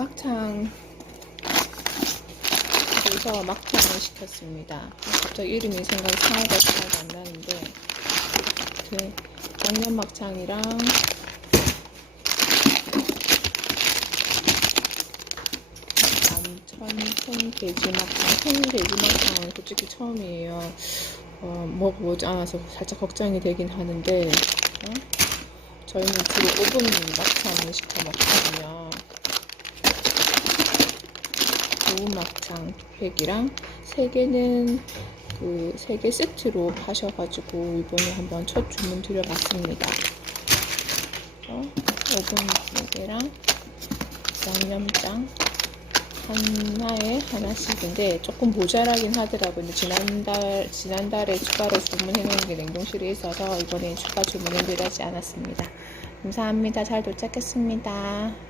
막창 그래서 막창을 시켰습니다. 갑자기 이름이 생각이 하나도 생각이 안 나는데 그 양념 막창이랑 남천 통돼지 막창 통돼지 막창은 솔직히 처음이에요. 어, 먹어보지 않아서 살짝 걱정이 되긴 하는데 어? 저희는 주로 5분 막창을 시켜 먹거든요. 고운 막창 팩이랑 세 개는 그세개 세트로 파셔가지고 이번에 한번 첫 주문 드려봤습니다. 어, 오븐 네 개랑 양념장 하나에 하나씩인데 조금 모자라긴 하더라고요. 근데 지난달 지난달에 추가로 주문해 놓은 게 냉동실에 있어서 이번에 추가 주문을 드리지 않았습니다. 감사합니다. 잘 도착했습니다.